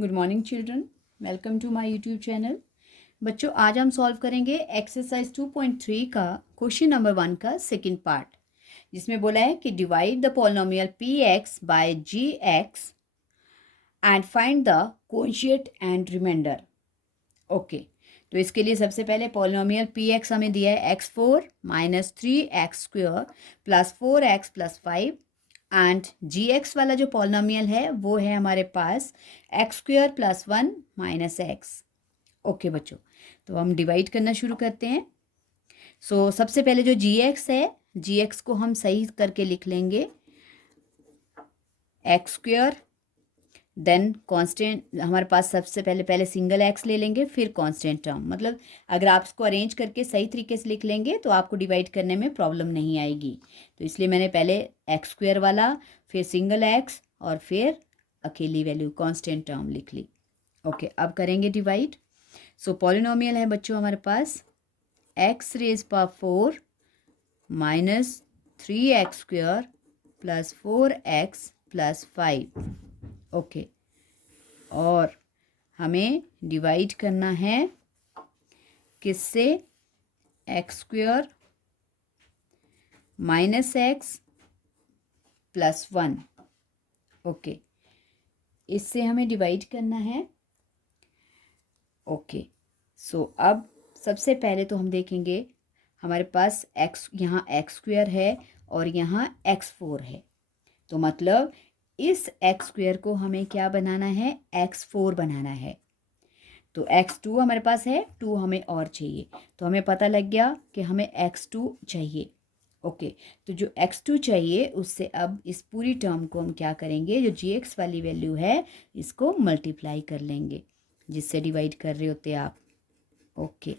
Good morning children, welcome to my YouTube channel. बच्चों, आज हम सॉल्व करेंगे एक्सरसाइज 2.3 का क्वेश्चन नंबर 1 का सेकंड पार्ट, जिसमें बोला है कि divide the polynomial p x by g x and find the coefficient and remainder. Okay, तो इसके लिए सबसे पहले पॉलिनोमियल पी एक्स हमें दिया है x4 minus 3x² plus 4x plus 5 and g x वाला जो पॉलिनोमियल है वो है हमारे पास x² plus 1 minus x. Okay बच्चों, तो हम डिवाइड करना शुरू करते हैं। सबसे पहले जो जी एक्स है, जी एक्स को हम सही करके लिख लेंगे x², देन कांस्टेंट हमारे पास सबसे पहले सिंगल एक्स ले लेंगे, फिर कांस्टेंट टर्म। मतलब अगर आप इसको अरेंज करके सही तरीके से लिख लेंगे तो आपको डिवाइड करने में प्रॉब्लम नहीं आएगी। तो इसलिए मैंने पहले x² वाला, फिर सिंगल एक्स और फिर अकेली वैल्यू कांस्टेंट टर्म लिख ली। ओके, अब करेंगे डिवाइड। पॉलिनोमियल है बच्चों हमारे पास x⁴ minus 3x² plus 4x plus 5। Okay, और हमें डिवाइड करना है किससे? x² minus x plus 1। Okay, इससे हमें डिवाइड करना है। ओके, अब सबसे पहले तो हम देखेंगे हमारे पास यहाँ x² है और यहाँ x4 है, तो मतलब इस x² को हमें क्या बनाना है? x4 बनाना है। तो x2 हमारे पास है, 2 हमें और चाहिए, तो हमें पता लग गया कि हमें x2 चाहिए। ओके, तो जो x2 चाहिए उससे अब इस पूरी टर्म को हम क्या करेंगे? जो gx वाली वैल्यू है इसको मल्टीप्लाई कर लेंगे, जिससे डिवाइड कर रहे होते आप। ओके,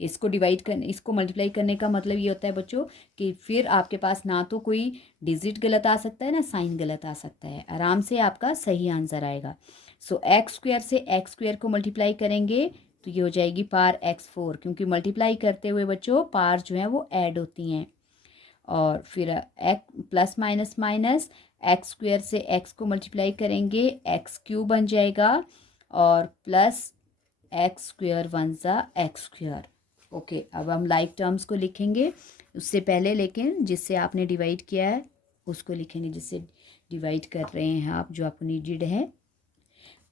इसको मल्टीप्लाई करने का मतलब ये होता है बच्चों कि फिर आपके पास ना तो कोई डिजिट गलत आ सकता है ना साइन गलत आ सकता है, आराम से आपका सही आंसर आएगा। x² से x² को मल्टीप्लाई करेंगे तो ये हो जाएगी पार x4, क्योंकि मल्टीप्लाई करते हुए बच्चों पार जो है वो ऐड होती हैं। और फिर प्लस माइनस माइनस x² से x को मल्टीप्लाई करेंगे, x³ बन जाएगा और प्लस x² 1 ज़ा x²। ओके, अब हम लाइक टर्म्स को लिखेंगे उससे पहले, लेकिन जिससे आपने डिवाइड किया है उसको लिखेंगे, जिससे डिवाइड कर रहे हैं आप, जो आपको नीडेड है।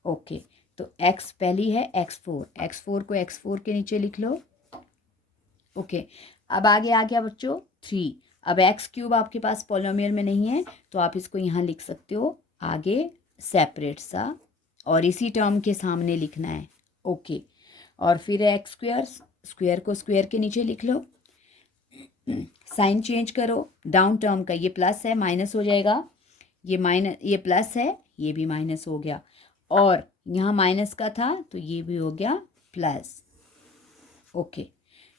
ओके, तो x पहली है x4 को x4 के नीचे लिख लो। ओके, अब आगे आ गया बच्चों 3। अब x³ आपके पास पॉलिनोमियल में नहीं है तो आप इसको यहाँ लिख सकते हो आगे सेपरेट सा, और इसी टर्म के सामने लिखना है। ओके, और फिर x², स्क्वायर को स्क्वायर के नीचे लिख लो, साइन चेंज करो, डाउन टर्म का ये प्लस है माइनस हो जाएगा, ये प्लस है ये भी माइनस हो गया, और यहाँ माइनस का था तो ये भी हो गया प्लस। ओके,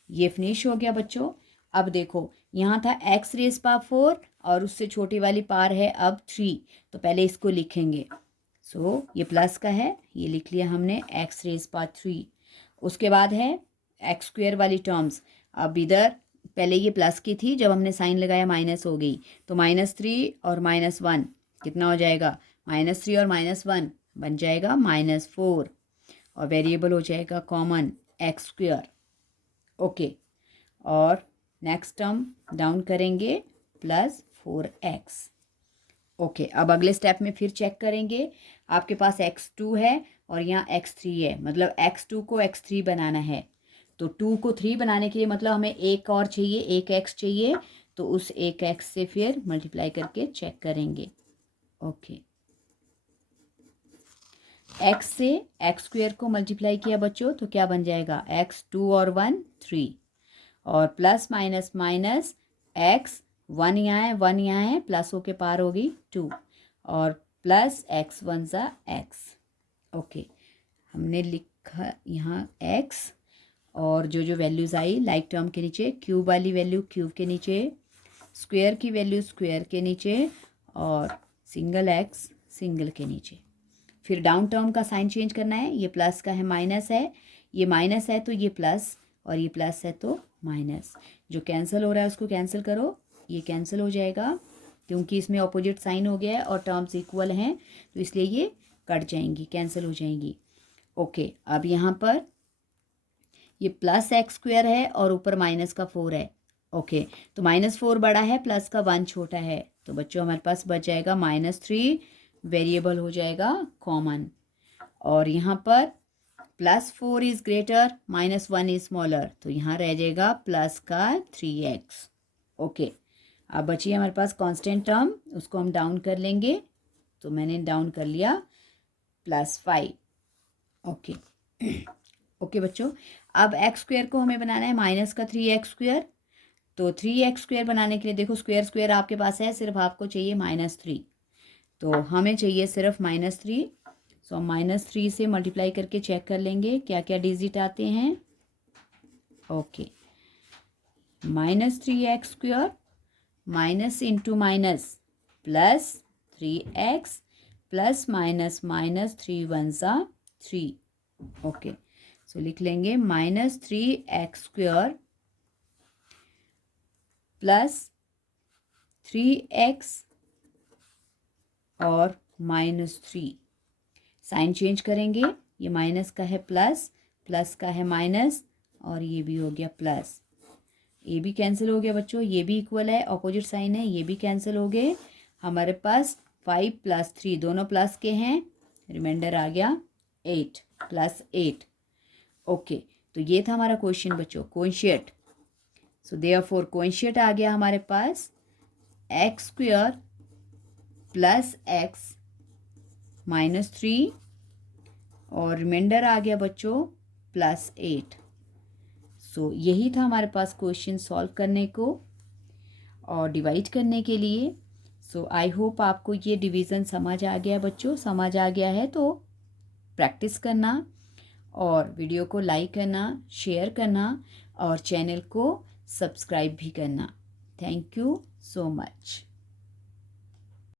ये फिनिश हो गया बच्चों। अब देखो यहाँ था x⁴ और उससे छोटी वाली पार है अब 3, तो पहले इसको लिखेंगे। ये प्लस का है, ये लिख लिया हमने x⁴। उसके बाद है x² वाली टर्म्स। अब इधर पहले ये प्लस की थी, जब हमने साइन लगाया माइनस हो गई, तो -3 और -1 कितना हो जाएगा? -3 और -1 बन जाएगा -4, और वेरिएबल हो जाएगा कॉमन x²। ओके, और नेक्स्ट टर्म डाउन करेंगे प्लस 4x। ओके, अब अगले स्टेप में फिर चेक करेंगे, आपके पास x2 है और यहाँ x3 है, मतलब x2 को x3 बनाना है। तो 2 को 3 बनाने के लिए मतलब हमें एक और चाहिए, एक x चाहिए, तो उस एक x से फिर मल्टीप्लाई करके चेक करेंगे। ओके, x से x² को मल्टीप्लाई किया बच्चों तो क्या बन जाएगा? x2 और 1 3, और प्लस माइनस माइनस x 1 यहाँ है 1 यहाँ है, प्लस होके पार होगी 2, और प्लस x 1 ज़ा x। ओके, हमने लिखा यहाँ x, और जो जो वैल्यूज़ आई लाइक टर्म के नीचे, क्यूब वाली वैल्यू क्यूब के नीचे, स्क्वायर की वैल्यू स्क्वायर के नीचे, और सिंगल x सिंगल के नीचे। फिर डाउन टर्म का साइन चेंज करना है, ये प्लस का है माइनस है, ये माइनस है तो ये प्लस, और ये प्लस है तो माइनस। जो कैंसिल हो रहा है उसको कैंसिल करो, ये कैंसिल हो जाएगा क्योंकि इसमें ऑपोजिट साइन हो गया है और टर्म्स इक्वल हैं, तो इसलिए ये कट जाएंगी, कैंसिल हो जाएंगी। ओके, अब यहाँ पर ये प्लस एक्स स्क्वायर है और ऊपर माइनस का 4 है। ओके, तो -4 बड़ा है, प्लस का 1 छोटा है, तो बच्चों हमारे पास बच जाएगा -3, वेरिएबल हो जाएगा कॉमन। और यहाँ पर +4 इज़ ग्रेटर, -1 इज स्मॉलर, तो यहाँ रह जाएगा प्लस का 3x। ओके, अब बची हमारे पास कांस्टेंट टर्म, उसको हम डाउन कर लेंगे, तो मैंने डाउन कर लिया +5। ओके ओके बच्चों, अब एक्स स्क्वायर को हमें बनाना है माइनस का 3x स्क्वायर, तो 3x स्क्वायर बनाने के लिए देखो स्क्वायर स्क्वायर आपके पास है, सिर्फ आपको चाहिए -3, तो हमें चाहिए सिर्फ -3। सो हम -3 से मल्टीप्लाई करके चेक कर लेंगे क्या क्या डिजिट आते हैं। Okay, -3x square minus into minus +3x plus minus minus 3 1 सा 3। ओके, सो लिख लेंगे -3x स्क्वायर +3x और -3, साइन चेंज करेंगे, ये माइनस का है प्लस, प्लस का है माइनस, और ये भी हो गया प्लस, ये भी कैंसिल हो गया बच्चों, ये भी इक्वल है, ऑपोजिट साइन है, ये भी कैंसिल हो गए। हमारे पास 5 + 3 दोनों प्लस के हैं, रिमाइंडर आ गया 8 +8। ओके, तो ये था हमारा क्वेश्चन बच्चों, कोएफिशिएंट। सो देयरफॉर कोएफिशिएंट आ गया हमारे पास x स्क्वायर प्लस x -3, और रिमाइंडर आ गया बच्चों +8। सो यही था हमारे पास क्वेश्चन सॉल्व करने को और डिवाइड करने के लिए। सो आई होप आपको ये डिवीज़न समझ आ गया बच्चों, समझ आ गया है तो प्रैक्टिस करना और वीडियो को लाइक करना, शेयर करना और चैनल को सब्सक्राइब भी करना। Thank you so much.